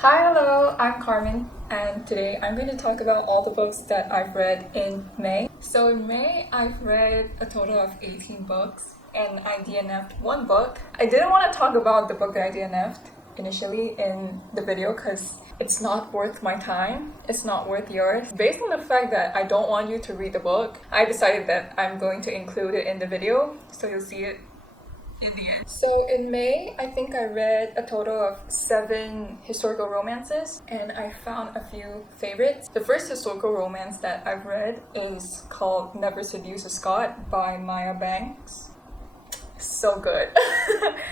Hi, hello, I'm Carmen, and today I'm going to talk about all the books that I've read in May. So in May, I've read a total of 18 books, and I DNF'd one book. I didn't want to talk about the book that I DNF'd initially in the video because it's not worth my time. It's not worth yours. Based on the fact that I don't want you to read the book, I decided that I'm going to include it in the video, so you'll see it in the end. So in May, I think I read a total of 7 historical romances, and I found a few favorites. The first historical romance that I've read is called Never Seduce a Scot by Maya Banks. So good.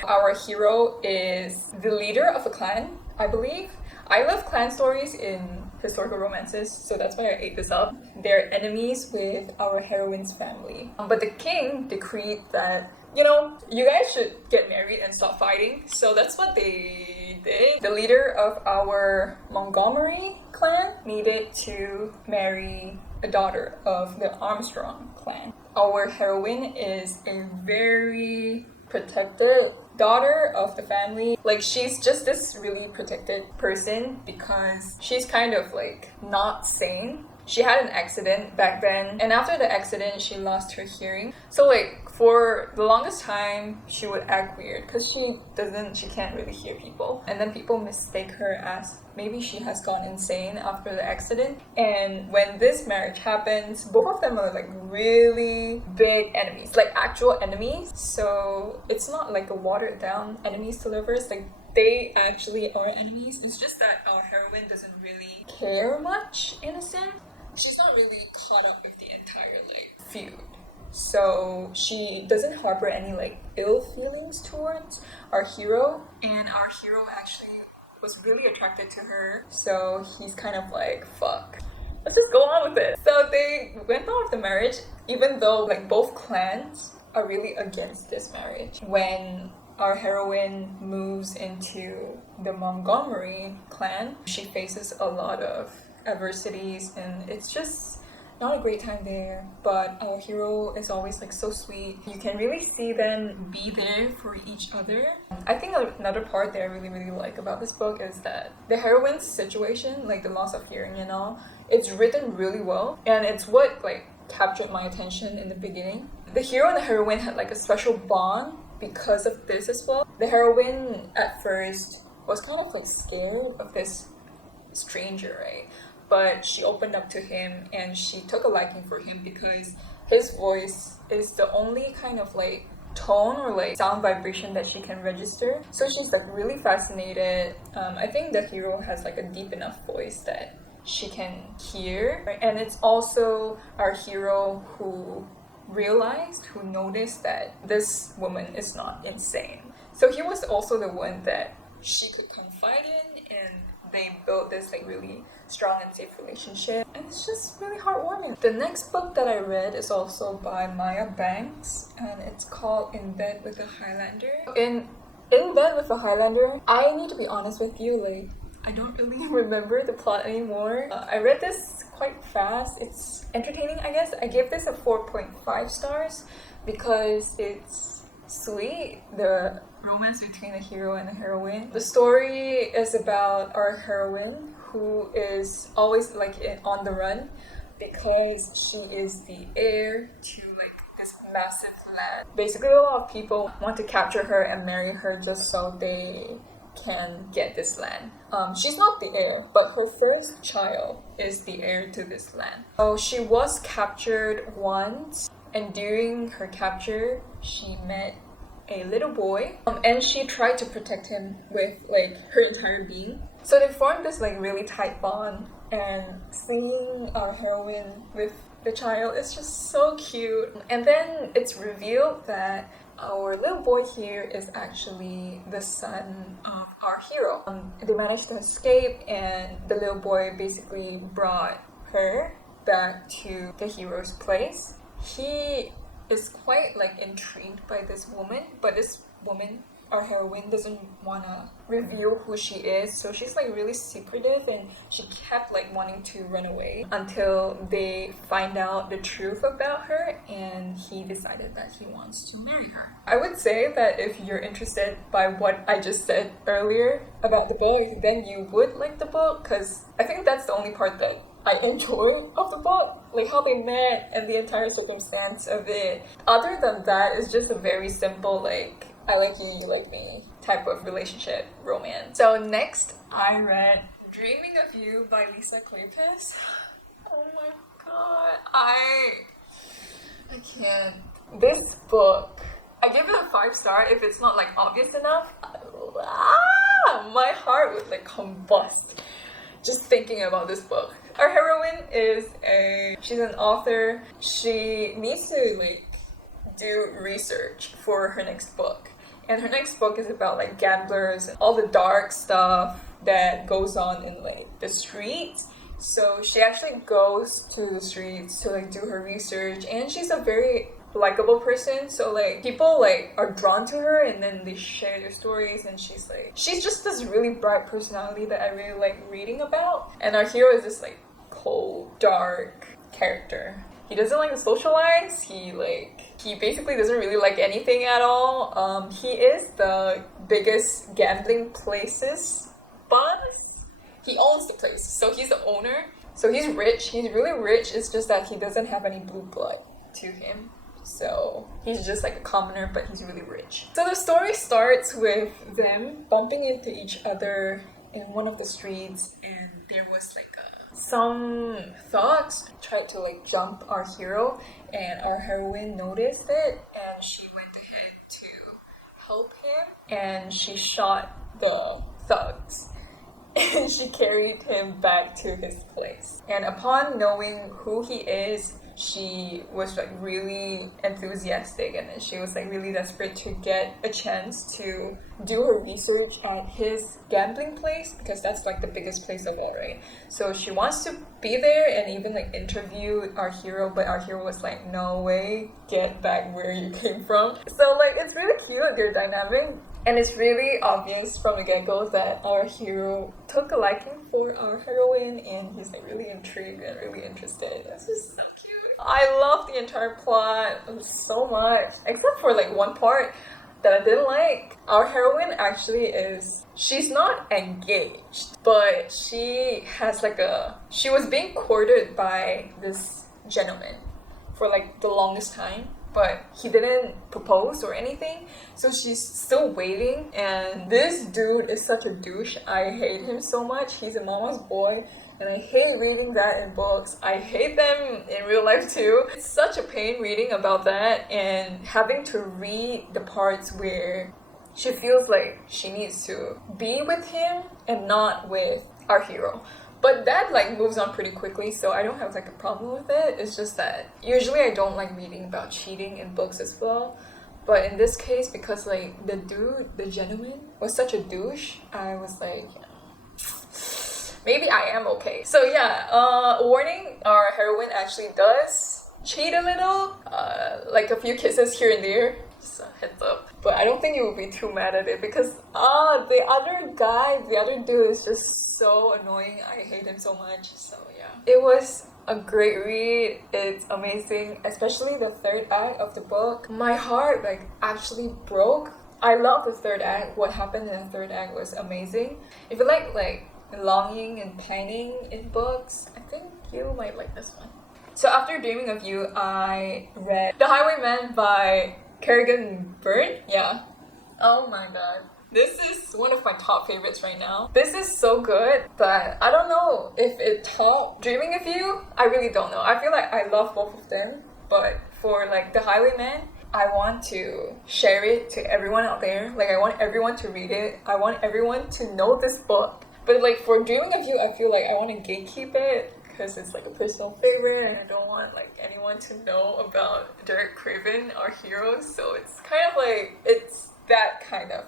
Our hero is the leader of a clan, I believe. I love clan stories in historical romances, so that's why I ate this up. They're enemies with our heroine's family. But the king decreed that, you guys should get married and stop fighting. So that's what they did. The leader of our Montgomery clan needed to marry a daughter of the Armstrong clan. Our heroine is a very protected daughter of the family. Like, she's just this really protected person because she's kind of like not sane. She had an accident back then, and after the accident she lost her hearing. So like for the longest time she would act weird because she can't really hear people, and then people mistake her as maybe she has gone insane after the accident. And when this marriage happens, both of them are like really big enemies, like actual enemies. So it's not like a watered down enemies to lovers, like they actually are enemies. It's just that our heroine doesn't really care much in a sense. She's not really caught up with the entire feud. So she doesn't harbor any ill feelings towards our hero, and our hero actually was really attracted to her. So he's kind of like, fuck, let's just go on with it. So they went on with the marriage, even though both clans are really against this marriage. When our heroine moves into the Montgomery clan, she faces a lot of adversities, and it's just not a great time there. But our hero is always so sweet. You can really see them be there for each other. I think another part that I really like about this book is that the heroine's situation, the loss of hearing and all, it's written really well, and it's what captured my attention in the beginning. The hero and the heroine had a special bond because of this as well. The heroine at first was kind of scared of this stranger, right? But she opened up to him and she took a liking for him because his voice is the only kind of tone or sound vibration that she can register. So she's really fascinated. I think the hero has a deep enough voice that she can hear, right? And it's also our hero who noticed that this woman is not insane. So he was also the one that she could confide in, and they built this really strong and safe relationship, and it's just really heartwarming. The next book that I read is also by Maya Banks, and it's called In Bed with a Highlander. In Bed with a Highlander, I need to be honest with you, I don't really remember the plot anymore. I read this quite fast. It's entertaining, I guess. I gave this a 4.5 stars because it's sweet. The romance between the hero and the heroine. The story is about our heroine who is always on the run because she is the heir to this massive land. Basically, a lot of people want to capture her and marry her just so they can get this land. She's not the heir, but her first child is the heir to this land. So she was captured once, and during her capture she met a little boy, and she tried to protect him with her entire being. So they formed this really tight bond, and seeing our heroine with the child is just so cute. And then it's revealed that our little boy here is actually the son of our hero. They managed to escape, and the little boy basically brought her back to the hero's place. He is quite intrigued by this woman, but this woman our heroine doesn't want to reveal who she is, so she's like really secretive, and she kept like wanting to run away until they find out the truth about her, and he decided that he wants to marry her. I would say that if you're interested by what I just said earlier about the book, then you would like the book, because I think that's the only part that I enjoy of the book, like how they met and the entire circumstance of it. Other than that, it's just a very simple like I like you, you like me type of relationship romance. So next I read Dreaming of You by KLEYPAS. Oh my god, I can't. This book, I give it a 5-star if it's not like obvious enough. My heart would like combust just thinking about this book. Our heroine is she's an author. She needs to like do research for her next book. And her next book is about like gamblers and all the dark stuff that goes on in like the streets. So she actually goes to the streets to like do her research, and she's a very likable person, so like people like are drawn to her, and then they share their stories, and she's just this really bright personality that I really like reading about. And our hero is this like cold, dark character. He doesn't like to socialize. He basically doesn't really like anything at all. He is the biggest gambling places boss. He owns the place, so he's the owner. So he's rich. He's really rich. It's just that he doesn't have any blue blood to him. So he's just like a commoner, but he's really rich. So the story starts with them bumping into each other in one of the streets, and there was like some thugs tried to like jump our hero, and our heroine noticed it, and she went ahead to help him, and she shot the thugs. And she carried him back to his place. And upon knowing who he is, she was like really enthusiastic, and then she was like really desperate to get a chance to do her research at his gambling place, because that's like the biggest place of all, right? So she wants to be there and even like interview our hero, but our hero was like, no way, get back where you came from. So like it's really cute, their dynamic. And it's really obvious from the get-go that our hero took a liking for our heroine, and he's like really intrigued and really interested. This is so cute. I love the entire plot so much, except for like one part that I didn't like. Our heroine actually she's not engaged, but she has like she was being courted by this gentleman for like the longest time, but he didn't propose or anything, so she's still waiting. And this dude is such a douche. I hate him so much. He's a mama's boy, and I hate reading that in books. I hate them in real life too. It's such a pain reading about that and having to read the parts where she feels like she needs to be with him and not with our hero. But that like moves on pretty quickly, so I don't have like a problem with it. It's just that usually I don't like reading about cheating in books as well. But in this case, because like the dude, the gentleman, was such a douche, I was like, maybe I am okay. So yeah, warning, our heroine actually does cheat a little, like a few kisses here and there. Just a heads up. But I don't think you would be too mad at it, because the other dude is just so annoying. I hate him so much. So yeah, it was a great read. It's amazing, especially the third act of the book. My heart like actually broke. I love the third act. What happened in the third act was amazing. If you like longing and pining in books, I think you might like this one. So after Dreaming of You, I read The Highwayman by BYRNE. Yeah. Oh my god. This is one of my top favorites right now. This is so good, but I don't know if it topped Dreaming of You. I really don't know. I feel like I love both of them, but for like The Highwayman, I want to share it to everyone out there. Like I want everyone to read it. I want everyone to know this book. But like for Dreaming of You, I feel like I want to gatekeep it, because it's like a personal favorite, and I don't want like anyone to know about Derek Craven, our hero. So it's kind of like, it's that kind of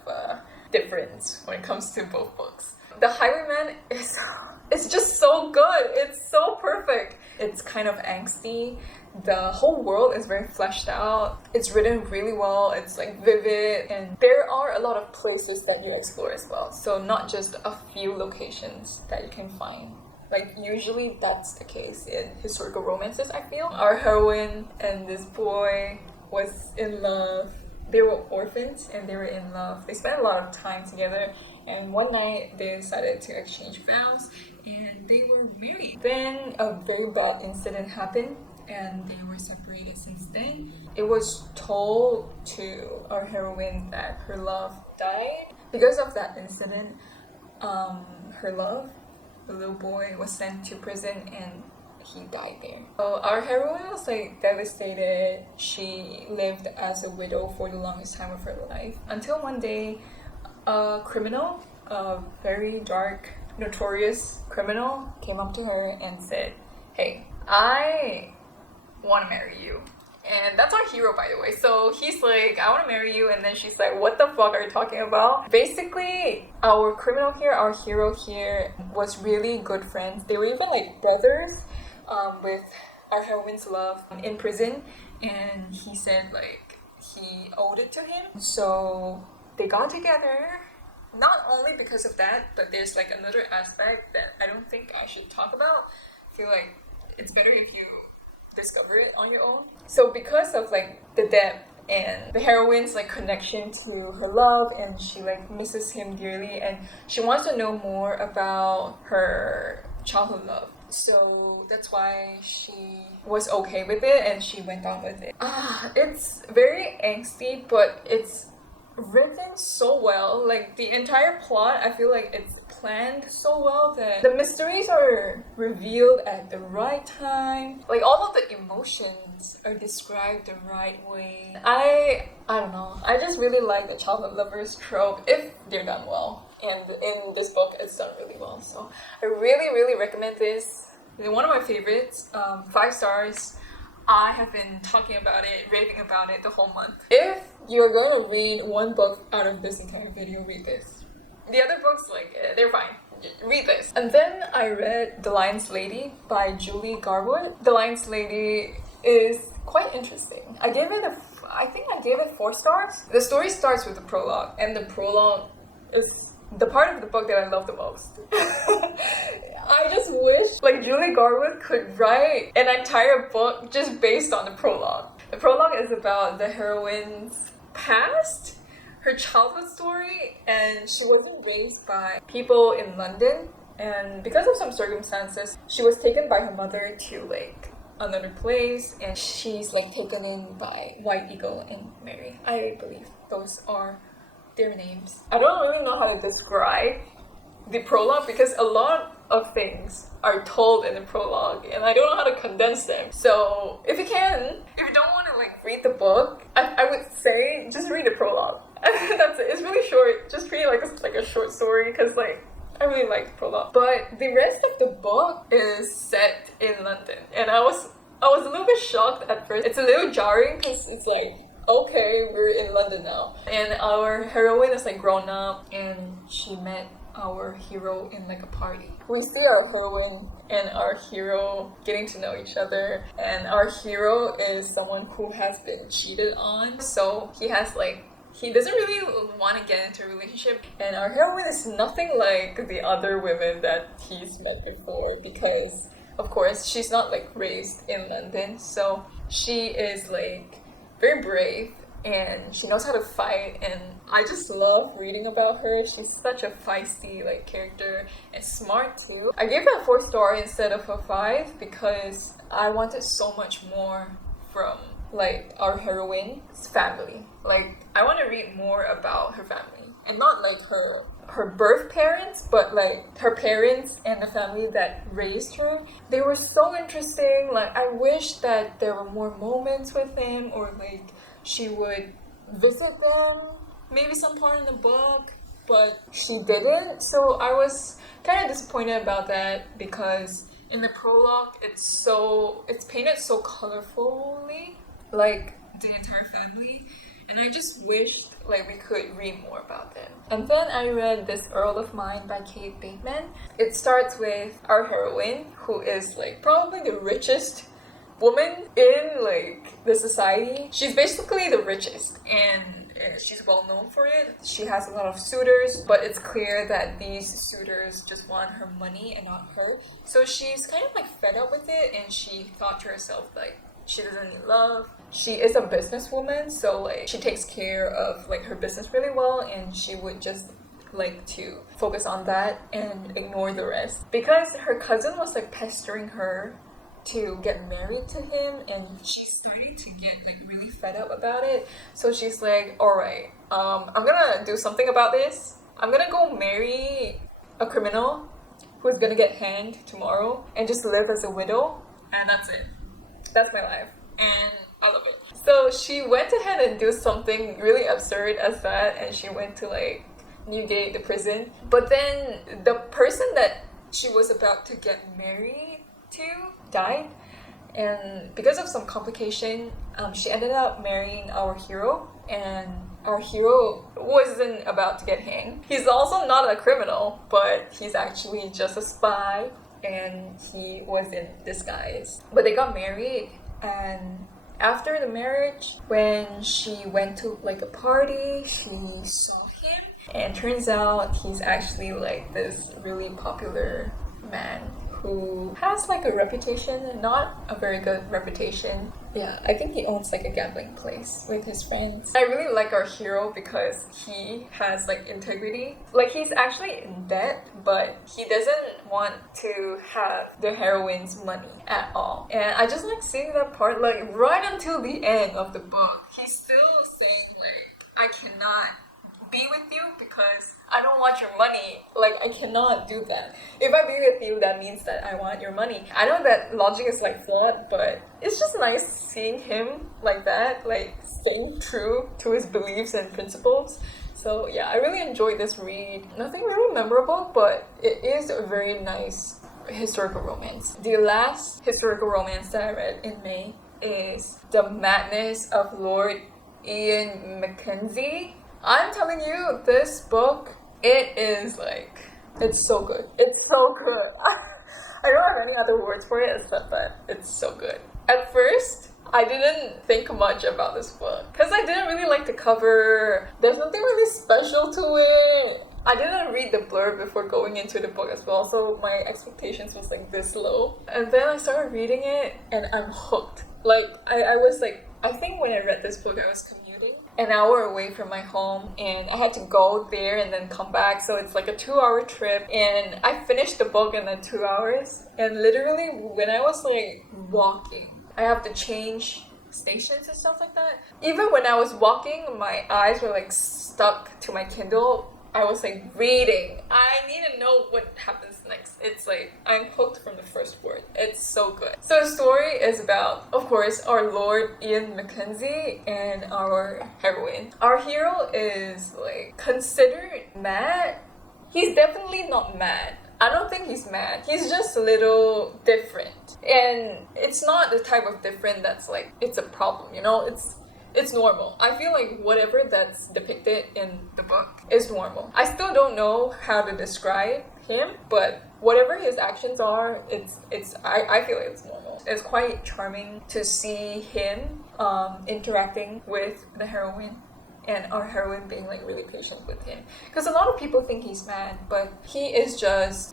difference when it comes to both books. The Highwayman it's just so good. It's so perfect. It's kind of angsty, the whole world is very fleshed out. It's written really well. It's like vivid, and there are a lot of places that you explore as well. So not just a few locations that you can find. Like usually that's the case in historical romances, I feel. Our heroine and this boy was in love. They were orphans and they were in love. They spent a lot of time together, and one night they decided to exchange vows and they were married. Then a very bad incident happened and they were separated since then. It was told to our heroine that her love died. Because of that incident, her love, the little boy, was sent to prison and he died there. So our heroine was like devastated. She lived as a widow for the longest time of her life until one day a criminal, a very dark, notorious criminal, came up to her and said, "Hey, I want to marry you." And that's our hero, by the way. So he's like, "I want to marry you," and then she's like, "What the fuck are you talking about?" Basically, our criminal here, our hero here, was really good friends. They were even like brothers with our heroine's love in prison, and he said like he owed it to him. So they got together. Not only because of that, but there's like another aspect that I don't think I should talk about. I feel like it's better if you discover it on your own. So because of like the depth and the heroine's like connection to her love, and she like misses him dearly, and she wants to know more about her childhood love. So that's why she was okay with it and she went on with it. It's very angsty, but it's written so well. Like the entire plot, I feel like it's planned so well that the mysteries are revealed at the right time. Like all of the emotions are described the right way. I don't know. I just really like the childhood lovers trope if they're done well. And in this book, it's done really well. So I really, really recommend this. It's one of my favorites. 5 stars. I have been talking about it, raving about it the whole month. If you're going to read one book out of this entire video, read this. The other books, like, they're fine. Read this. And then I read The Lion's Lady by Julie Garwood. The Lion's Lady is quite interesting. I think I gave it 4 stars. The story starts with the prologue, and the prologue is the part of the book that I love the most. I just wish like Julie Garwood could write an entire book just based on the prologue. The prologue is about the heroine's past, her childhood story, and she wasn't raised by people in London, and because of some circumstances, she was taken by her mother to like another place, and she's like taken in by White Eagle and Mary. I believe those are their names. I don't really know how to describe the prologue because a lot of things are told in the prologue and I don't know how to condense them. So if you don't want to like read the book, I would say just read the prologue. That's it. It's really short. Just read like a short story because like I really like the prologue. But the rest of the book is set in London, and I was a little bit shocked at first. It's a little jarring because it's like, okay, we're in London now. And our heroine is like grown up and she met our hero in like a party. We see our heroine and our hero getting to know each other, and our hero is someone who has been cheated on. So he doesn't really want to get into a relationship, and our heroine is nothing like the other women that he's met before because of course she's not like raised in London. So she is like very brave and she knows how to fight, and I just love reading about her. She's such a feisty like character and smart too. I gave that 4 stars instead of a 5 because I wanted so much more from like our heroine's family. Like I want to read more about her family, and not like her birth parents, but like her parents and the family that raised her. They were so interesting. Like I wish that there were more moments with them, or like she would visit them maybe some part in the book, but she didn't. So I was kind of disappointed about that because in the prologue it's painted so colorfully, like the entire family, and I just wished like we could read more about them. And then I read This Earl of Mine by Kate Bateman. It starts with our heroine, who is like probably the richest woman in like the society. She's basically the richest, and she's well known for it. She has a lot of suitors, but it's clear that these suitors just want her money and not her. So she's kind of like fed up with it, and she thought to herself like, she doesn't need love. She is a businesswoman, so like she takes care of like her business really well, and she would just like to focus on that and ignore the rest. Because her cousin was like pestering her to get married to him, and she started to get like really fed up about it. So she's like, alright, I'm gonna do something about this. I'm gonna go marry a criminal who's gonna get hanged tomorrow and just live as a widow, and that's it. That's my life, and I love it. So she went ahead and do something really absurd as that, and she went to like Newgate, the prison. But then the person that she was about to get married to died, and because of some complication, she ended up marrying our hero, and our hero wasn't about to get hanged. He's also not a criminal, but he's actually just a spy, and he was in disguise. But they got married, and after the marriage, when she went to like a party, she saw him, and turns out he's actually like this really popular man who has like a reputation, not a very good reputation. Yeah, I think he owns like a gambling place with his friends. I really like our hero because he has like integrity. Like he's actually in debt, but he doesn't want to have the heroine's money at all. And I just like seeing that part, like right until the end of the book, he's still saying like, I cannot be with you because I don't want your money. Like, I cannot do that. If I be with you, that means that I want your money. I know that logic is like flawed, but it's just nice seeing him like that, like staying true to his beliefs and principles. So yeah, I really enjoyed this read. Nothing really memorable, but it is a very nice historical romance. The last historical romance that I read in May is The Madness of Lord Ian Mackenzie. I'm telling you, this book, it is like, it's so good. It's so good. I don't have any other words for it except that it's so good. At first, I didn't think much about this book because I didn't really like the cover. There's nothing really special to it. I didn't read the blurb before going into the book as well, so my expectations was like this low. And then I started reading it and I'm hooked. Like, I was like, I think when I read this book, I was commuting an hour away from my home, and I had to go there and then come back, so it's like a 2-hour trip, and I finished the book in like 2 hours. And literally when I was like walking, I have to change stations and stuff like that. Even when I was walking, my eyes were like stuck to my Kindle. I was like reading. I need to know what happens next. It's like I'm hooked from the first word. It's so good. So the story is about, of course, our Lord Ian Mackenzie and our heroine. Our hero is like considered mad. He's definitely not mad. I don't think he's mad. He's just a little different. And it's not the type of different that's like, it's a problem, you know? It's normal. I feel like whatever that's depicted in the book is normal. I still don't know how to describe him, but whatever his actions are, I feel like it's normal. It's quite charming to see him interacting with the heroine, and our heroine being like really patient with him. Because a lot of people think he's mad, but he's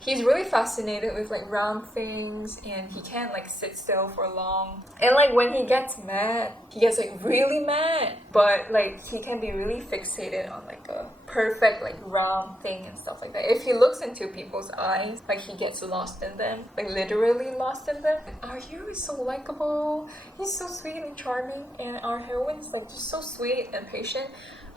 really fascinated with like round things, and he can't like sit still for long. And like when he gets mad, he gets like really mad, but like he can be really fixated on like a perfect like round thing and stuff like that. If he looks into people's eyes, like he gets lost in them, like literally lost in them. Our hero is so likable. He's so sweet and charming, and our heroine is like just so sweet and patient.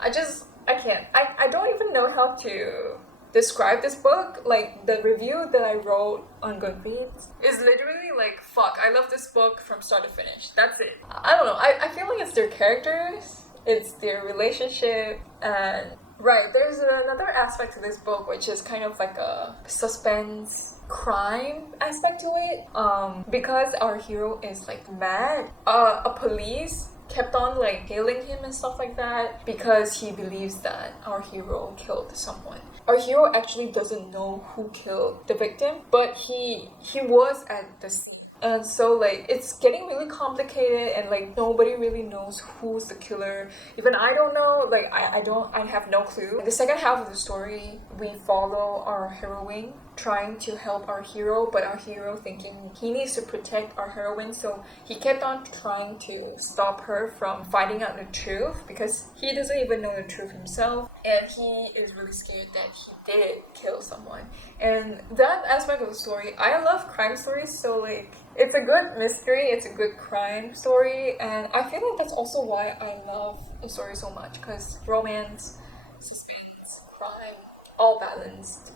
I can't. I don't even know how to describe this book. Like the review that I wrote on Goodreads is literally like, fuck, I love this book from start to finish. That's it. I don't know. I feel like it's their characters, it's their relationship, and right, there's another aspect to this book which is kind of like a suspense crime aspect to it. Because our hero is like mad, a police kept on like hailing him and stuff like that because he believes that our hero killed someone. Our hero actually doesn't know who killed the victim, but he was at the scene. And so like it's getting really complicated, and like nobody really knows who's the killer. Even I don't know, like I have no clue. In the second half of the story, we follow our heroine trying to help our hero, but our hero thinking he needs to protect our heroine, so he kept on trying to stop her from finding out the truth because he doesn't even know the truth himself, and he is really scared that he did kill someone. And that aspect of the story, I love crime stories, so like it's a good mystery, it's a good crime story, and I feel like that's also why I love the story so much, because romance, suspense, crime, all balanced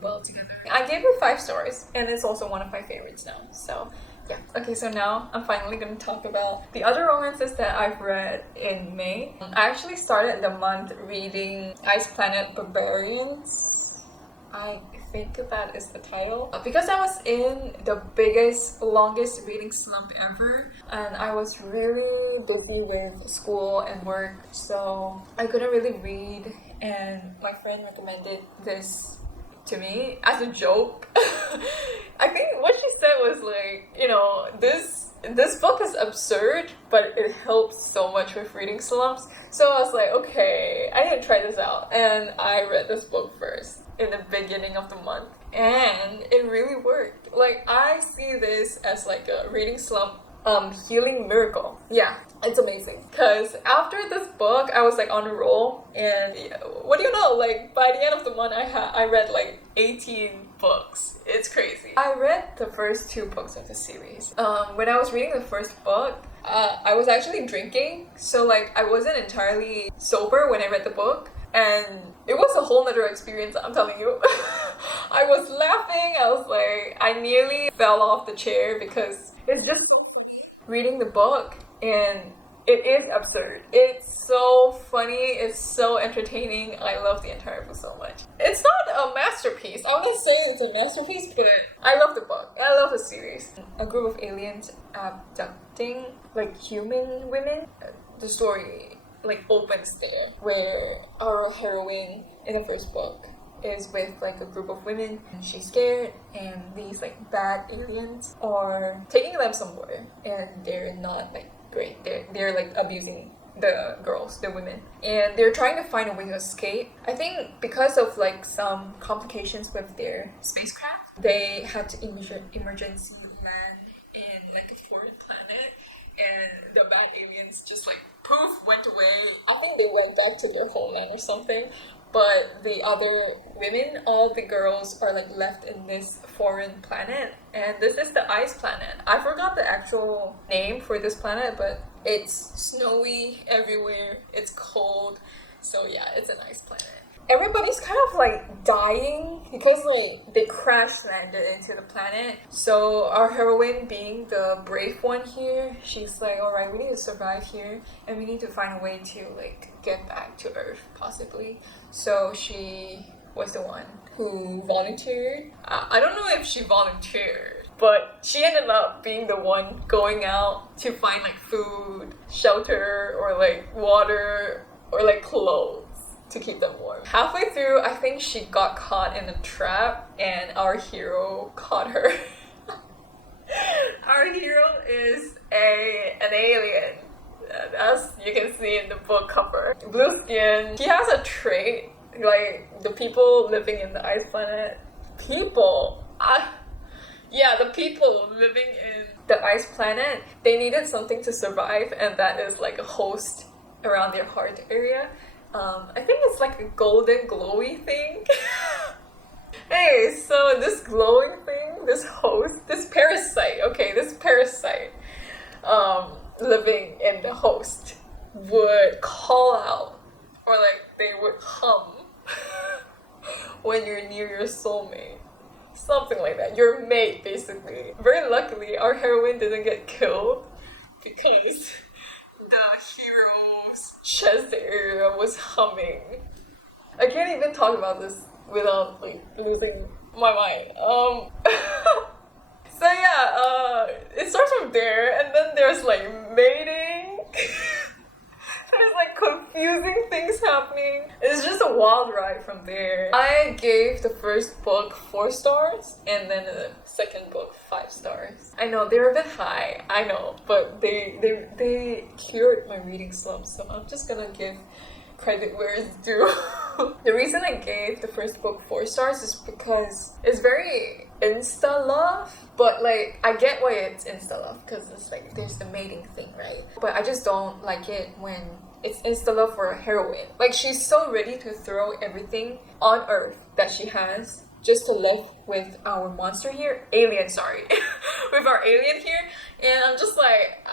well together. I gave it 5 stars, and it's also one of my favorites now. So yeah. Okay, so now I'm finally going to talk about the other romances that I've read in May. I actually started the month reading Ice Planet Barbarians. I think that is the title. Because I was in the longest reading slump ever, and I was really busy with school and work, so I couldn't really read, and my friend recommended this to me as a joke. I think what she said was like, you know, this book is absurd, but it helps so much with reading slumps. So I was like, okay, I need to try this out, and I read this book first in the beginning of the month, and it really worked. Like, I see this as like a reading slump healing miracle. Yeah, it's amazing, because after this book I was like on a roll, and what do you know, like by the end of the month I read like 18 books. It's crazy. I read the first 2 books of the series. When I was reading the first book, I was actually drinking, so like I wasn't entirely sober when I read the book, and it was a whole nother experience, I'm telling you. I was laughing, I was like, I nearly fell off the chair because it's just so funny reading the book, and it is absurd. It's so funny, it's so entertaining. I love the entire book so much. It's not a masterpiece. I wouldn't say it's a masterpiece, but I love the book. I love the series. A group of aliens abducting like human women. The story like opens there, where our heroine in the first book is with like a group of women, and she's scared, and these like bad aliens are taking them somewhere, and they're not like great. They're like abusing the girls, the women, and they're trying to find a way to escape. I think because of like some complications with their spacecraft, they had to emergency land in like a foreign planet, and the bad aliens just like poof went away. I think they went back to their homeland or something. But the other women, all the girls, are like left in this foreign planet, and this is the ice planet. I forgot the actual name for this planet, but it's snowy everywhere, it's cold, so yeah, it's an ice planet. Everybody's kind of like dying because like they crash landed into the planet. So our heroine, being the brave one here, she's like, alright, we need to survive here, and we need to find a way to like get back to Earth, possibly. So she was the one who volunteered. I don't know if she volunteered, but she ended up being the one going out to find like food, shelter, or like water, or like clothes to keep them warm. Halfway through, I think she got caught in a trap, and our hero caught her. Our hero is an alien, as you can see in the book cover. Blue skin. He has a trait, like the people living in the ice planet. The people living in the ice planet, they needed something to survive, and that is like a host around their heart area. I think it's like a golden glowy thing. Hey, so this glowing thing, this parasite, living in the host would call out, or like they would hum when you're near your soulmate. Something like that. Your mate, basically. Very luckily, our heroine didn't get killed because the hero's chest area was humming. I can't even talk about this without like losing my mind. So yeah, it starts from there, and then there's like mating. There's like confusing things happening. It's just a wild ride from there. I gave the first book 4 stars and then the second book 5 stars. I know they're a bit high, I know, but they cured my reading slump, so I'm just gonna give credit where it's due. The reason I gave the first book 4 stars is because it's very insta love, but like I get why it's insta love because it's like there's the mating thing, right? But I just don't like it when it's insta love for a heroine. Like she's so ready to throw everything on earth that she has just to live with our monster here, alien, sorry, with our alien here, and I'm just like,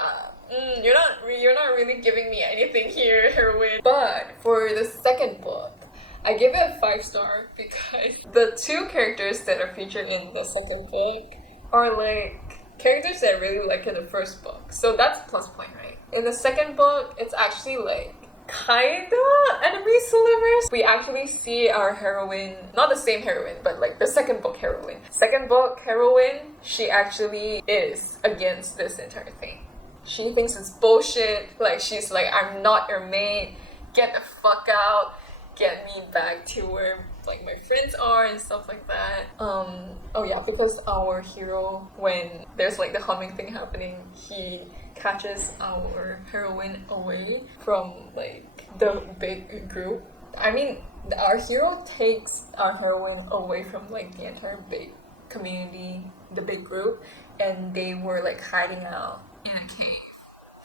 you're not really giving me anything here, heroine. But for the second book, I give it a 5 star because the 2 characters that are featured in the second book are like characters that I really like in the first book, so that's a plus point, right? In the second book, it's actually like kinda enemies to lovers. We actually see our heroine, not the same heroine, but like the second book heroine. Second book heroine, she actually is against this entire thing. She thinks it's bullshit. Like she's like, I'm not your mate. Get the fuck out. Get me back to where like my friends are and stuff like that. Oh yeah, because our hero, when there's like the humming thing happening, he catches our heroine away from like the big group. I mean, our hero takes our heroine away from like the entire big community, the big group, and they were like hiding out in a cave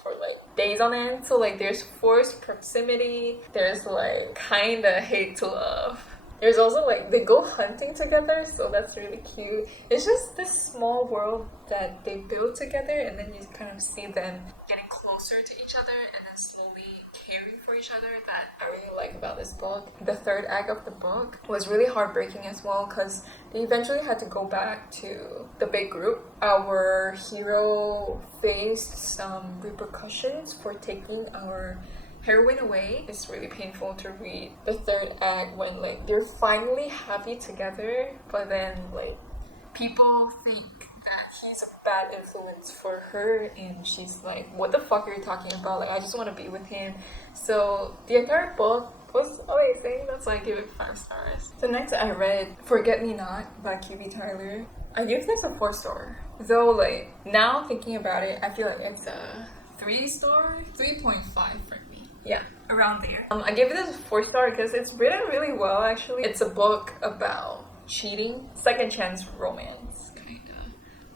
for like days on end. So like there's forced proximity, there's like kinda hate to love. There's also like they go hunting together, so that's really cute. It's just this small world that they build together, and then you kind of see them getting closer to each other and then slowly caring for each other, that I really like about this book. The third act of the book was really heartbreaking as well because they eventually had to go back to the big group. Our hero faced some repercussions for taking our heroine away. It's really painful to read the third act when like they're finally happy together, but then like people think that he's a bad influence for her, and she's like, what the fuck are you talking about? Like I just want to be with him. So the entire book was amazing. That's why I give it 5 stars. So next I read Forget Me Not by QB Tyler. I gave this a 4 star. Though like now thinking about it, I feel like it's a 3 star, 3.5 for me. Yeah, around there. I gave it a 4 star because it's written really well actually. It's a book about cheating, second chance romance, kinda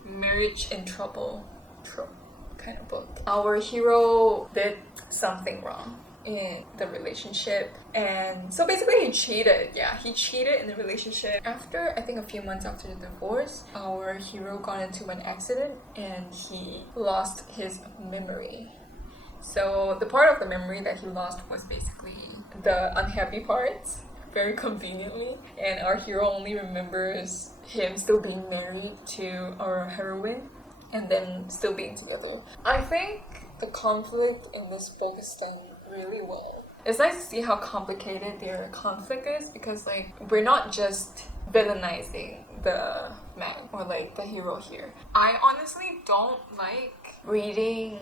marriage in trouble kind of book. Our hero did something wrong in the relationship, and so basically he cheated. Yeah, he cheated in the relationship. After I think a few months after the divorce, our hero got into an accident and he lost his memory. So the part of the memory that he lost was basically the unhappy parts, very conveniently, and our hero only remembers him still being married to our heroine and then still being together. I think the conflict in this book is done really well. It's nice to see how complicated their conflict is because like we're not just villainizing the man or like the hero here. I honestly don't like reading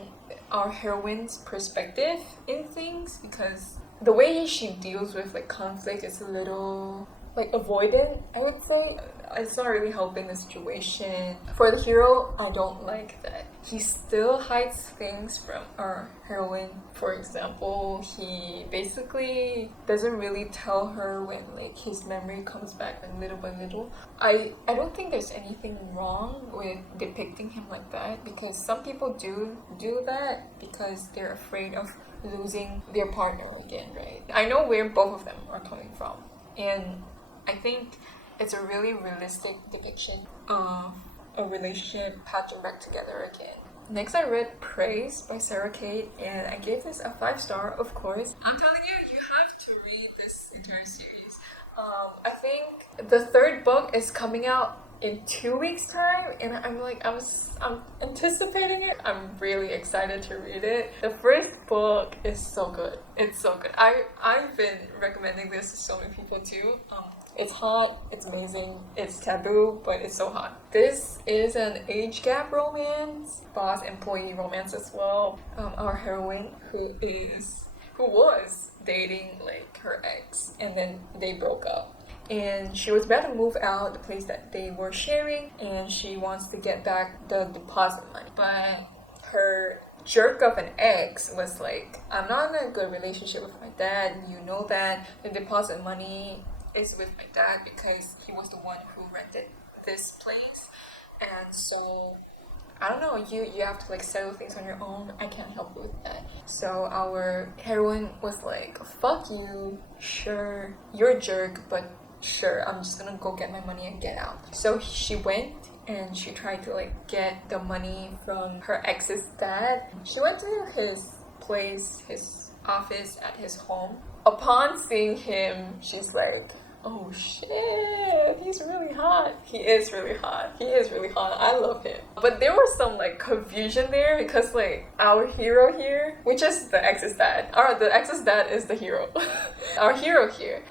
our heroine's perspective in things because the way she deals with like conflict is a little like avoidant, I would say. It's not really helping the situation. For the hero, I don't like that he still hides things from our heroine. For example, he basically doesn't really tell her when like his memory comes back like, little by little. I don't think there's anything wrong with depicting him like that because some people do that because they're afraid of losing their partner again, right? I know where both of them are coming from, and I think it's a really realistic depiction of a relationship patching back together again. Next I read Praise by SARA, KATE, and I gave this a 5 star, of course. I'm telling you, you have to read this entire series. I think the third book is coming out in 2 weeks time, and I'm anticipating it. I'm really excited to read it. The first book is so good. It's so good. I've been recommending this to so many people too. It's hot, it's amazing, it's taboo, but it's so hot. This is an age gap romance, boss employee romance as well. Our heroine who was dating like her ex, and then they broke up. and she was about to move out the place that they were sharing, and she wants to get back the deposit money. But her jerk of an ex was like, I'm not in a good relationship with my dad. You know that the deposit money is with my dad because he was the one who rented this place. And so I don't know, you have to like settle things on your own. I can't help you with that. So our heroine was like, fuck you, sure, you're a jerk, but sure, I'm just gonna go get my money and get out. So she went and she tried to like get the money from her ex's dad. She went to his place, his office at his home. Upon seeing him, she's like, oh shit, he's really hot. He is really hot. He is really hot. I love him. But there was some like confusion there because like our hero here, which is the ex's dad. The ex's dad is the hero. Our hero here,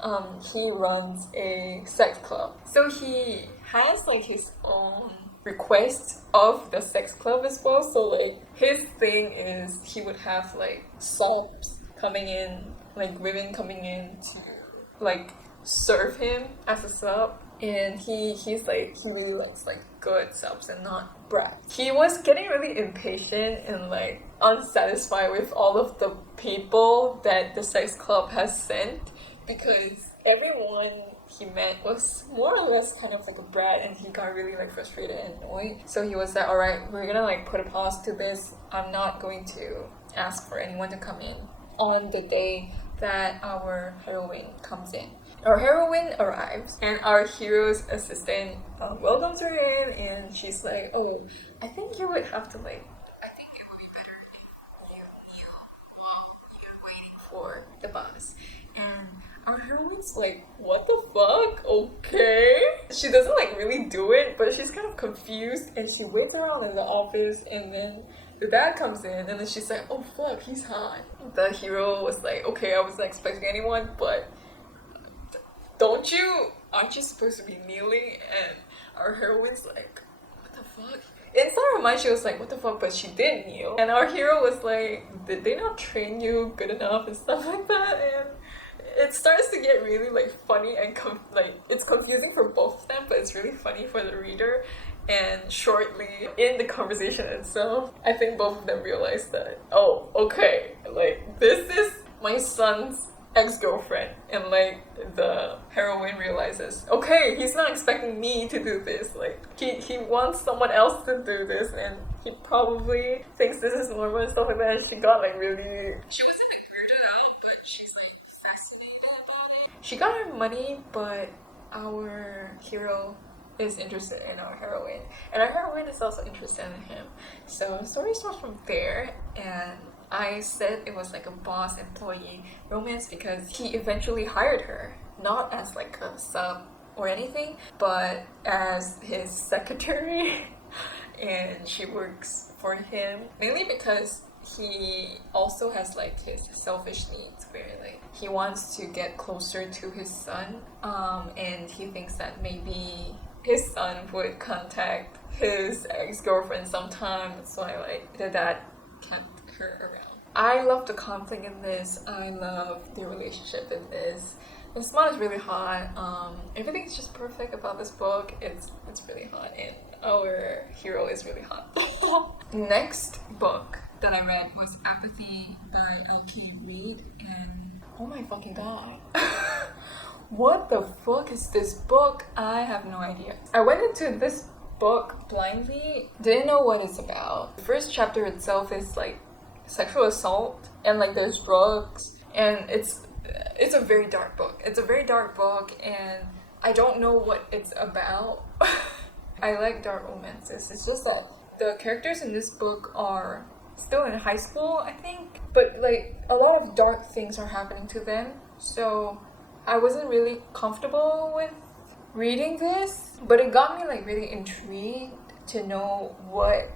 he runs a sex club. So he has like his own requests of the sex club as well. So like his thing is he would have like subs coming in, like women coming in to like serve him as a sub, and he's like, he really likes like good subs and not brat. He was getting really impatient and like unsatisfied with all of the people that the sex club has sent, because everyone he met was more or less kind of like a brat, and he got really like frustrated and annoyed. So he was like, all right, we're gonna like put a pause to this. I'm not going to ask for anyone to come in on the day that our heroine comes in. Our heroine arrives, and our hero's assistant welcomes her in, and she's like, oh, I think you would have to like, I think it would be better if you kneel while you're waiting for the bus. And our heroine's like, what the fuck? Okay. She doesn't like really do it, but she's kind of confused, and she waits around in the office, and then the dad comes in, and then she's like, oh fuck, he's hot. The hero was like, okay, I wasn't expecting anyone, but aren't you supposed to be kneeling? And our heroine's like, what the fuck? Inside her mind she was like, what the fuck, but she did kneel. And our hero was like, did they not train you good enough and stuff like that? And it starts to get really like funny and it's confusing for both of them, but it's really funny for the reader. And shortly in the conversation itself, I think both of them realized that, oh, okay, like this is my son's ex-girlfriend, and like the heroine realizes, okay, he's not expecting me to do this, like he wants someone else to do this, and he probably thinks this is normal and stuff like that. And she got like really, she wasn't like weirded out, but she's like fascinated about it. She got her money, but our hero is interested in our heroine, and our heroine is also interested in him. So the story starts from there, and I said it was like a boss employee romance because he eventually hired her, not as like a sub or anything, but as his secretary. And she works for him mainly because he also has like his selfish needs where like he wants to get closer to his son, and he thinks that maybe his son would contact his ex-girlfriend sometime. That's why like the dad kept her around. I love the conflict in this. I love the relationship in this. The smut is really hot. Everything's just perfect about this book. It's really hot, and our hero is really hot. Next book that I read was Apathy by L.K. Reid, and oh my fucking god. What the fuck is this book? I have no idea. I went into this book blindly, didn't know what it's about. The first chapter itself is like sexual assault, and like there's drugs, and it's a very dark book. It's a very dark book, and I don't know what it's about. I like dark romances. It's just that the characters in this book are still in high school, I think, but like a lot of dark things are happening to them, so I wasn't really comfortable with reading this, but it got me like really intrigued to know what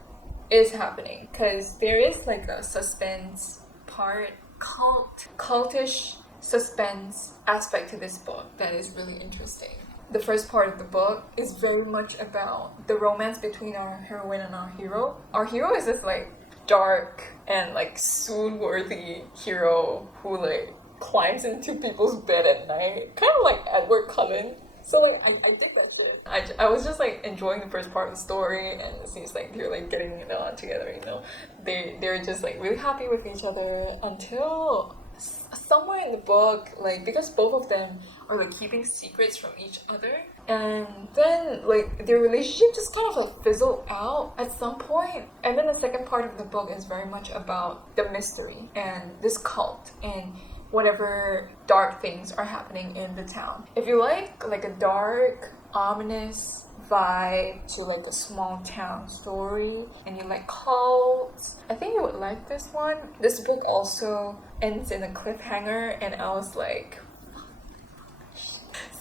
is happening, because there is like a suspense part, cultish suspense aspect to this book that is really interesting. The first part of the book is very much about the romance between our heroine and our hero. Our hero is this like dark and like swoon-worthy hero who like climbs into people's bed at night, kind of like Edward Cullen, So like, I did that shit. I was just like enjoying the first part of the story, and it seems like they're like getting it on together. You know, they're just like really happy with each other until somewhere in the book, like because both of them are like keeping secrets from each other, and then like their relationship just kind of like fizzled out at some point. And then the second part of the book is very much about the mystery and this cult and whatever dark things are happening in the town. If you like a dark, ominous vibe to like a small town story and you like cults, I think you would like this one. This book also ends in a cliffhanger, and I was like,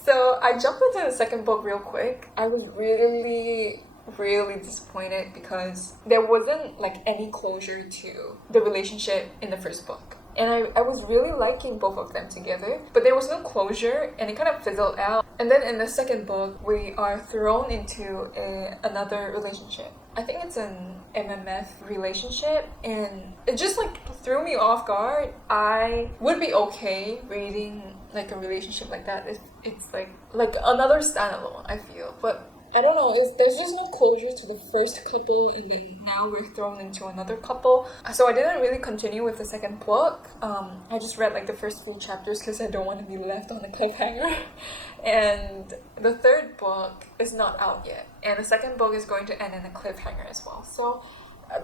so I jumped into the second book real quick. I was really disappointed because there wasn't like any closure to the relationship in the first book. And I was really liking both of them together, but there was no closure and it kind of fizzled out. And then in the second book, we are thrown into another relationship. I think it's an MMF relationship, and it just like threw me off guard. I would be okay reading like a relationship like that if it's like another standalone, I feel. But I don't know, there's just no closure to the first couple, and then now we're thrown into another couple. So I didn't really continue with the second book. I just read like the first few chapters because I don't want to be left on a cliffhanger. And the third book is not out yet, and the second book is going to end in a cliffhanger as well. So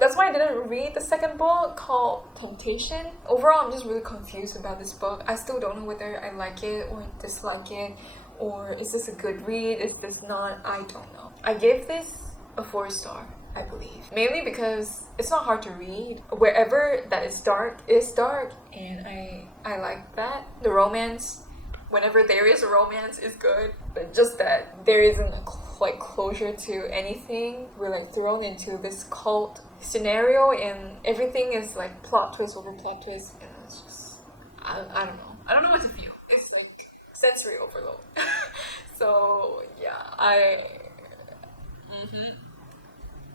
that's why I didn't read the second book, called Temptation. Overall, I'm just really confused about this book. I still don't know whether I like it or dislike it, or is this a good read? Is this not? I don't know. I gave this a 4-star, I believe. Mainly because it's not hard to read. Wherever that is dark, and I like that. The romance, whenever there is a romance, is good. But just that there isn't like closure to anything. We're like thrown into this cult scenario, and everything is like plot twist over plot twist, and it's just I don't know. I don't know what to feel. It's like sensory overload. So yeah, I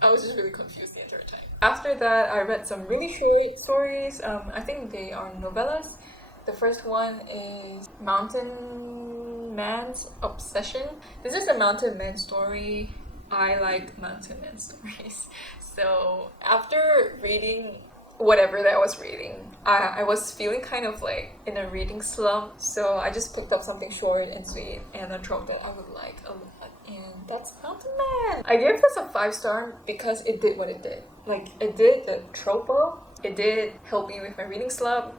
was just really confused the entire time. After that, I read some really short stories. I think they are novellas. The first one is Mountain Man's Obsession. This is a mountain man story. I like mountain man stories. So after reading whatever that I was reading, I was feeling kind of like in a reading slump, so I just picked up something short and sweet and a trope that I would like a lot, and that's Mountain Man. I gave this a 5-star because it did what it did. Like, it did the trope well, it did help me with my reading slump,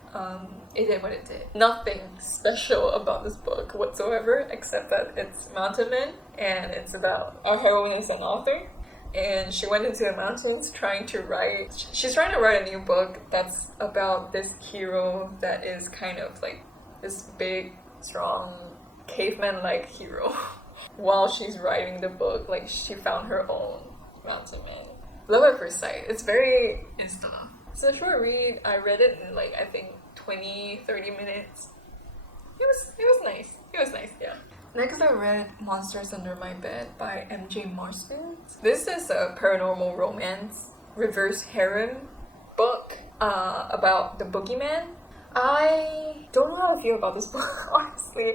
it did what it did. Nothing special about this book whatsoever, except that it's Mountain Man, and it's about our heroine is an author, and she went into the mountains she's trying to write a new book that's about this hero that is kind of like this big, strong, caveman-like hero. While she's writing the book, like, she found her own mountain man. Love at first sight. It's very insta. It's a short read. I read it in like, I think 20-30 minutes. It was nice. It was nice, yeah. Next, I read Monsters Under My Bed by M.J. Marston. This is a paranormal romance, reverse harem book about the boogeyman. I don't know how I feel about this book, honestly.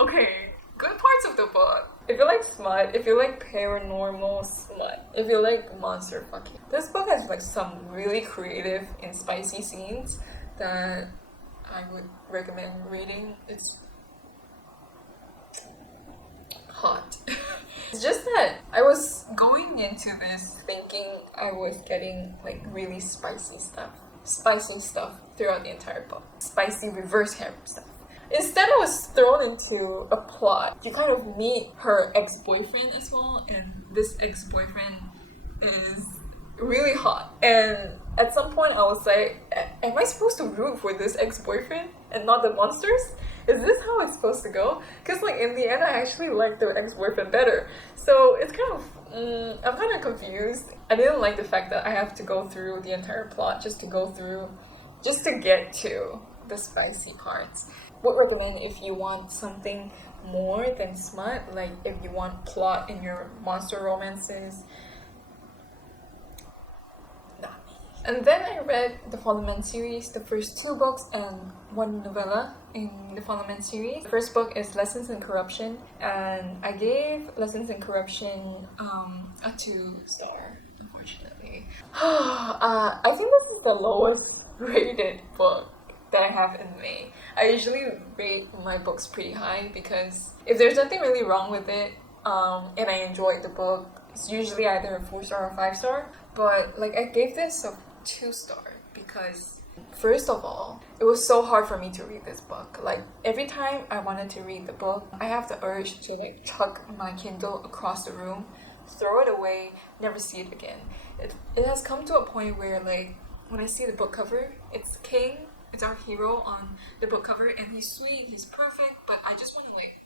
Okay, good parts of the book. If you like smut, if you like paranormal smut, if you like monster fucking, this book has like some really creative and spicy scenes that I would recommend reading. It's hot. It's just that I was going into this thinking I was getting like really spicy stuff throughout the entire book. Spicy reverse harem stuff. Instead, I was thrown into a plot. You kind of meet her ex-boyfriend as well, and this ex-boyfriend is really hot. And at some point I was like, am I supposed to root for this ex-boyfriend and not the monsters? Is this how it's supposed to go? Because like in the end, I actually like the ex-boyfriend better. So it's kind of, I'm kind of confused. I didn't like the fact that I have to go through the entire plot just to get to the spicy parts. Would recommend if you want something more than smut, like if you want plot in your monster romances. Not me. And then I read the Fallen Man series, the first 2 books and 1 novella in the Fallen Man series. The first book is Lessons in Corruption, and I gave Lessons in Corruption a 2-star, unfortunately. I think this is the lowest rated book that I have in May. I usually rate my books pretty high because if there's nothing really wrong with it, and I enjoyed the book, it's usually either a 4-star or 5-star. But like, I gave this a 2-star because first of all, it was so hard for me to read this book. Like, every time I wanted to read the book, I have the urge to like chuck my Kindle across the room, throw it away, never see it again. It has come to a point where like, when I see the book cover, it's King, it's our hero on the book cover, and he's sweet, he's perfect, but I just want to like,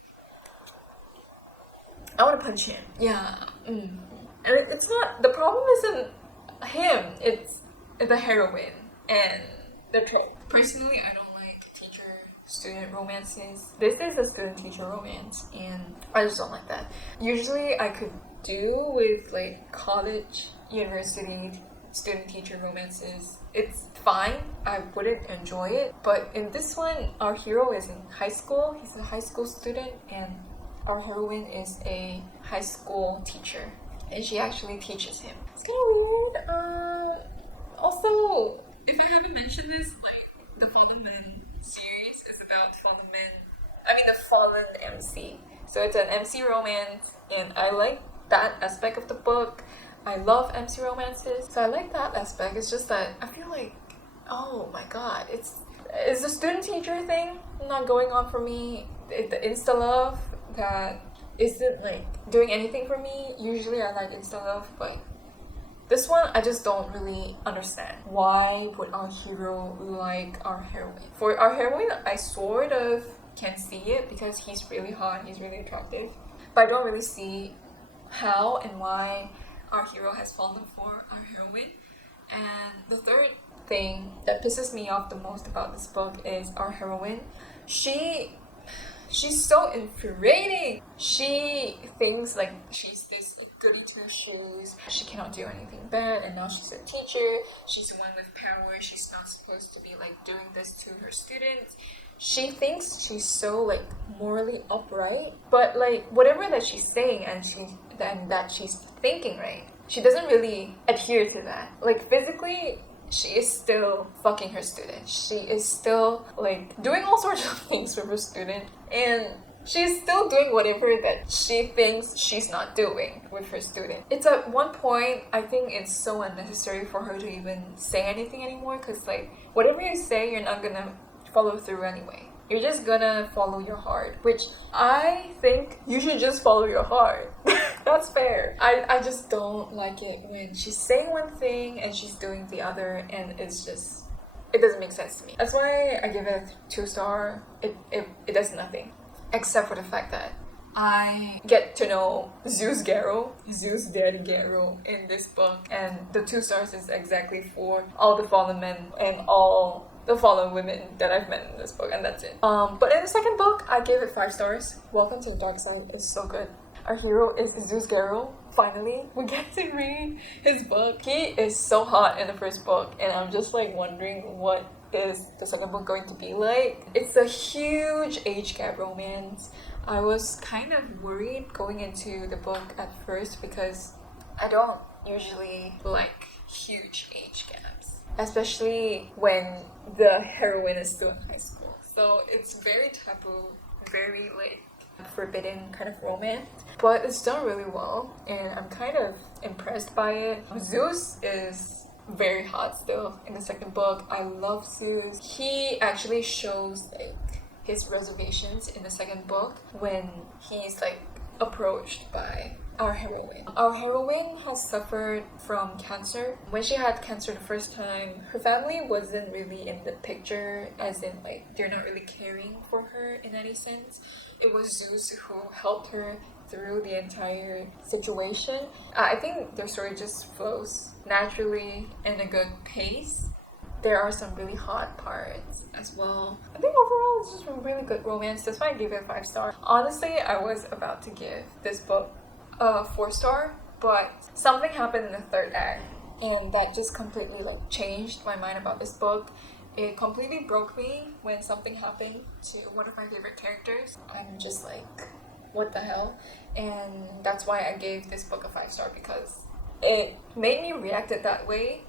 I want to punch him. Yeah. And it's not, the problem isn't him, it's the heroine and the trope. Personally, I don't like teacher-student romances. This is a student-teacher romance, and I just don't like that. Usually, I could do with like college, university, student-teacher romances. It's fine, I wouldn't enjoy it, but in this one, our hero is in high school. He's a high school student, and our heroine is a high school teacher, and she actually teaches him. It's kind of weird. Also, if I haven't mentioned this, like, the Fallen Man series is about the Fallen MC. So it's an MC romance, and I like that aspect of the book. I love MC romances, so I like that aspect. It's just that I feel like, oh my god, is the student-teacher thing not going on for me? The insta-love, that isn't like doing anything for me. Usually I like insta-love, but this one I just don't really understand. Why would our hero like our heroine? For our heroine, I sort of can see it because he's really hot, he's really attractive, but I don't really see how and why our hero has fallen for our heroine. And the third thing that pisses me off the most about this book is our heroine. She's so infuriating. She thinks like she's this like goody two-shoes. She cannot do anything bad, and now she's a teacher. She's the one with power. She's not supposed to be like doing this to her students. She thinks she's so like morally upright, but like whatever that she's saying and that she's thinking, right, she doesn't really adhere to that. Like physically, she is still fucking her student. She is still like doing all sorts of things with her student, and she's still doing whatever that she thinks she's not doing with her student. It's at one point, I think it's so unnecessary for her to even say anything anymore, because like whatever you say, you're not gonna follow through anyway. You're just gonna follow your heart, which I think you should just follow your heart. That's fair. I just don't like it when she's saying one thing and she's doing the other, and it doesn't make sense to me. That's why I give it a 2-star. It does nothing, except for the fact that I get to know Zeus Daddy Garrow in this book, and the 2 stars is exactly for all the fallen men and all the fallen women that I've met in this book, and that's it. But in the second book, I gave it 5 stars. Welcome to the Dark Side is so good. Our hero is Zeus Garrow. Finally, we get to read his book. He is so hot in the first book, and I'm just like wondering what is the second book going to be like. It's a huge age gap romance. I was kind of worried going into the book at first because I don't usually like huge age gaps, especially when the heroine is still in high school. So it's very taboo, very like forbidden kind of romance, but it's done really well, and I'm kind of impressed by it. Zeus is very hot still in the second book. I love Zeus. He actually shows like his reservations in the second book when he's like approached by our heroine. Our heroine has suffered from cancer. When she had cancer the first time, her family wasn't really in the picture, as in like they're not really caring for her in any sense. It was Zeus who helped her through the entire situation. I think their story just flows naturally in a good pace. There are some really hot parts as well. I think overall it's just a really good romance. That's why I gave it 5 stars. Honestly, I was about to give this book a 4-star, but something happened in the third act and that just completely like changed my mind about this book. It completely broke me when something happened to one of my favorite characters. I'm just like, what the hell? And that's why I gave this book a 5-star, because it made me react it that way.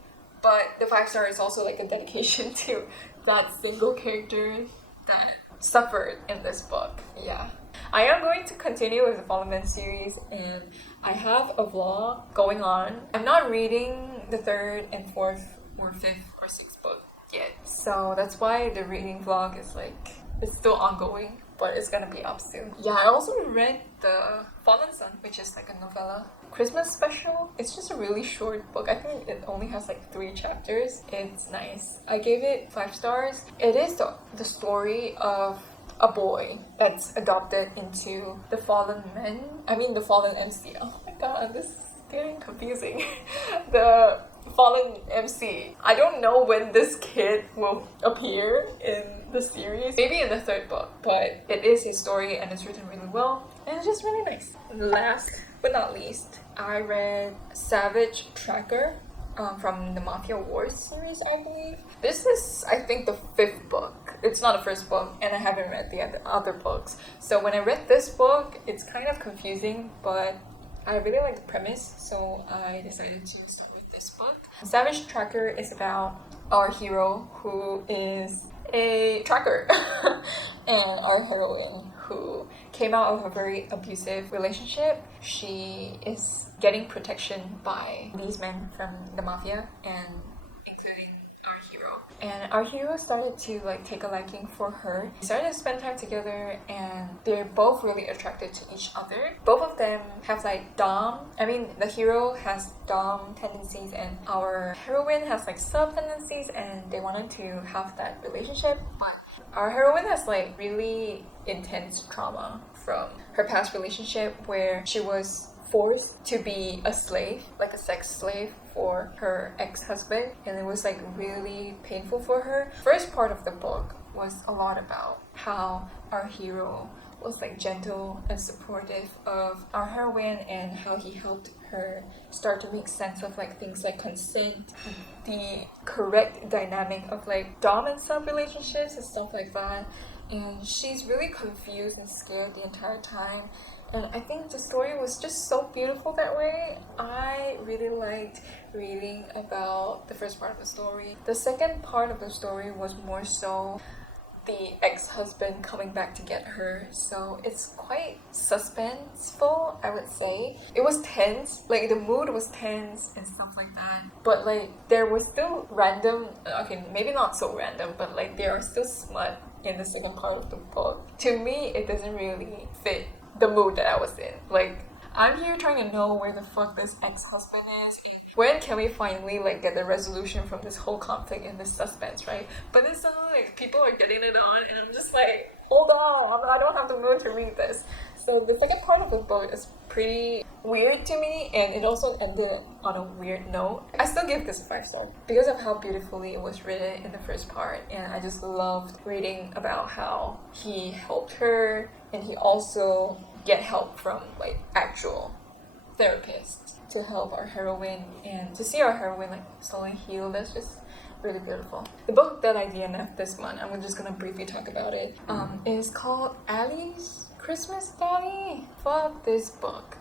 But the 5-star is also like a dedication to that single character that suffered in this book. Yeah. I am going to continue with the Fallen Men series, and I have a vlog going on. I'm not reading the 3rd and 4th or 5th or 6th book yet. So that's why the reading vlog is like, it's still ongoing, but it's gonna be up soon. Yeah, I also read the Fallen Sun, which is like a novella Christmas special. It's just a really short book. I think it only has like 3 chapters. It's nice. I gave it 5 stars. It is the story of a boy that's adopted into the Fallen Men. I mean the Fallen MC. Oh my god, this is getting confusing. The Fallen MC. I don't know when this kid will appear in the series. Maybe in the 3rd book, but it is his story and it's written really well. And it's just really nice. Last but not least, I read Savage Tracker from the Mafia Wars series, I believe. This is, I think, the 5th book. It's not the 1st book, and I haven't read the other books. So when I read this book, it's kind of confusing, but I really like the premise, so I decided to start with this book. Savage Tracker is about our hero who is a tracker and our heroine who came out of a very abusive relationship. She is getting protection by these men from the mafia, and including our hero. And our hero started to like take a liking for her. They started to spend time together, and they're both really attracted to each other. Both of them have like the hero has dom tendencies, and our heroine has like sub tendencies, and they wanted to have that relationship. But our heroine has like really intense trauma from her past relationship where she was forced to be a slave, like a sex slave for her ex-husband, and it was like really painful for her. First part of the book was a lot about how our hero was like gentle and supportive of our heroine, and how he helped her start to make sense of like things like consent, the correct dynamic of like dom and sub relationships and stuff like that. And she's really confused and scared the entire time. And I think the story was just so beautiful that way. I really liked reading about the first part of the story. The second part of the story was more so the ex-husband coming back to get her. So it's quite suspenseful, I would say. It was tense, like the mood was tense and stuff like that. But like there was still random, okay, maybe not so random, but like there are still smut in the second part of the book. To me, it doesn't really fit the mood that I was in. Like, I'm here trying to know where the fuck this ex-husband is, and when can we finally like get the resolution from this whole conflict and this suspense, right? But then suddenly like people are getting it on, and I'm just like, hold on, I don't have the mood to read this. So the second part of the book is pretty weird to me, and it also ended on a weird note. I still give this a 5-star because of how beautifully it was written in the first part, and I just loved reading about how he helped her, and he also get help from like actual therapists to help our heroine, and to see our heroine like slowly heal. That's just really beautiful. The book that I DNF'd this month, I'm just gonna briefly talk about it, is called Allie's Christmas Daddy. Fuck this book.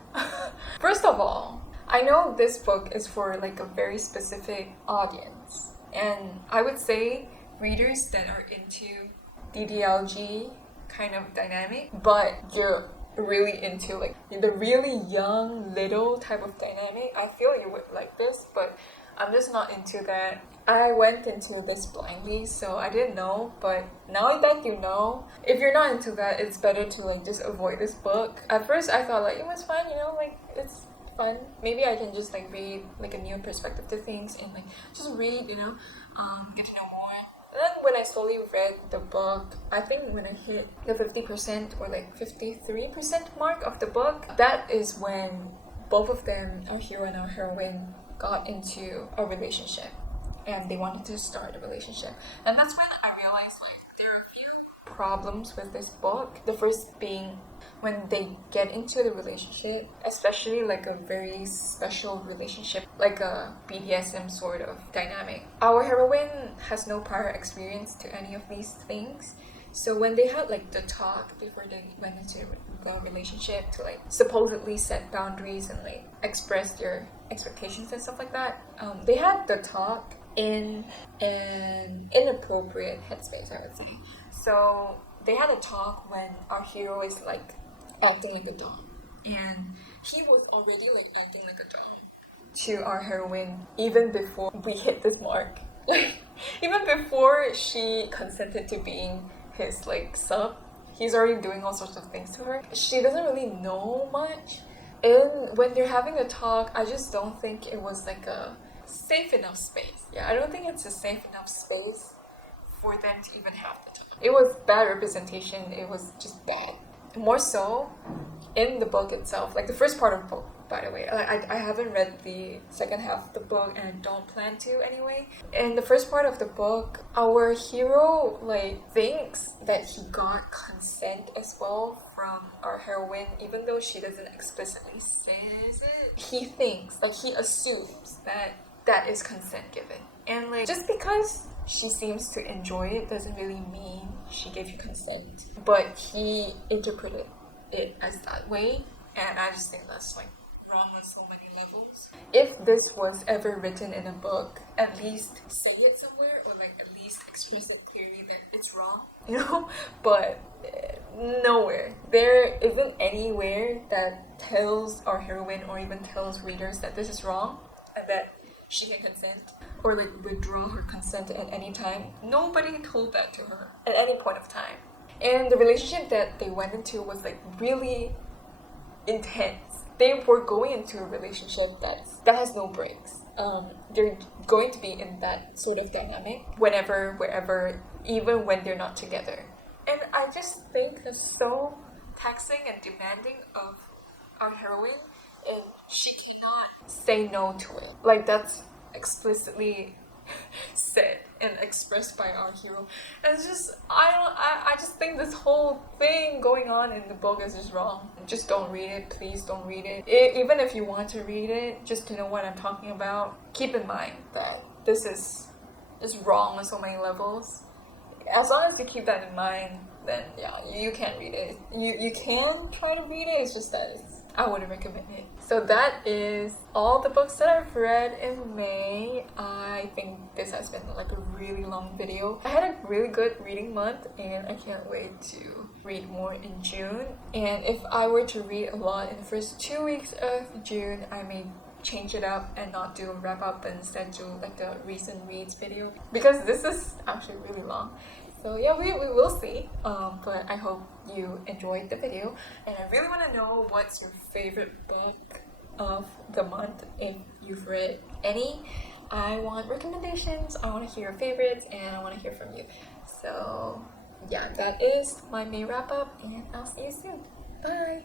First of all, I know this book is for like a very specific audience, and I would say readers that are into DDLG kind of dynamic, but you're really into like the really young little type of dynamic. I feel you would like this, but I'm just not into that. I went into this blindly, so I didn't know, but now that you know, if you're not into that, it's better to like just avoid this book. At first I thought like it was fun, you know, like it's fun. Maybe I can just like read like a new perspective to things, and like just read, you know, get to know more. And then when I slowly read the book, I think when I hit the 50% or like 53% mark of the book, that is when both of them, our hero and our heroine, got into a relationship, and they wanted to start a relationship. And that's when I realized like there are a few problems with this book. The first being when they get into the relationship, especially like a very special relationship, like a BDSM sort of dynamic. Our heroine has no prior experience to any of these things. So when they had like the talk before they went into the relationship to like supposedly set boundaries and like express their expectations and stuff like that, they had the talk in an inappropriate headspace, I would say. So they had a talk when our hero is like acting like a dom, and he was already like acting like a dom to our heroine even before we hit this mark. Like even before she consented to being his like sub, he's already doing all sorts of things to her. She doesn't really know much, and when they're having a talk, I just don't think it was like a safe enough space. Yeah, I don't think it's a safe enough space for them to even have the talk. It was bad representation. It was just bad. More so in the book itself, like the first part of the book, by the way. I haven't read the second half of the book and don't plan to anyway. In the first part of the book, our hero like thinks that he got consent as well from our heroine, even though she doesn't explicitly say it. He thinks, like he assumes that is consent given. And like just because she seems to enjoy it doesn't really mean she gave you consent. But he interpreted it as that way, and I just think that's like wrong on so many levels. If this was ever written in a book, at least say it somewhere, or like at least express it clearly that it's wrong, you know? But nowhere. There isn't anywhere that tells our heroine or even tells readers that this is wrong and that she can consent or like withdraw her consent at any time. Nobody told that to her at any point of time. And the relationship that they went into was like really intense. They were going into a relationship that has no breaks. They're going to be in that sort of dynamic whenever, wherever, even when they're not together. And I just think that's so taxing and demanding of our heroine, and she cannot say no to it. Like that's explicitly said and expressed by our hero. And it's just I just think this whole thing going on in the book is just wrong. Just don't read it, please don't read it. Even if you want to read it, just to know what I'm talking about, keep in mind that this is wrong on so many levels. As long as you keep that in mind, then yeah, you can read it. You can try to read it, it's just that I wouldn't recommend it. So that is all the books that I've read in May. I think this has been like a really long video. I had a really good reading month and I can't wait to read more in June. And if I were to read a lot in the first 2 weeks of June, I may change it up and not do a wrap up and instead do like a recent reads video, because this is actually really long. So yeah, we will see, but I hope you enjoyed the video, and I really want to know what's your favorite book of the month if you've read any. I want recommendations, I want to hear your favorites, and I want to hear from you. So yeah, that is my May wrap up, and I'll see you soon. Bye!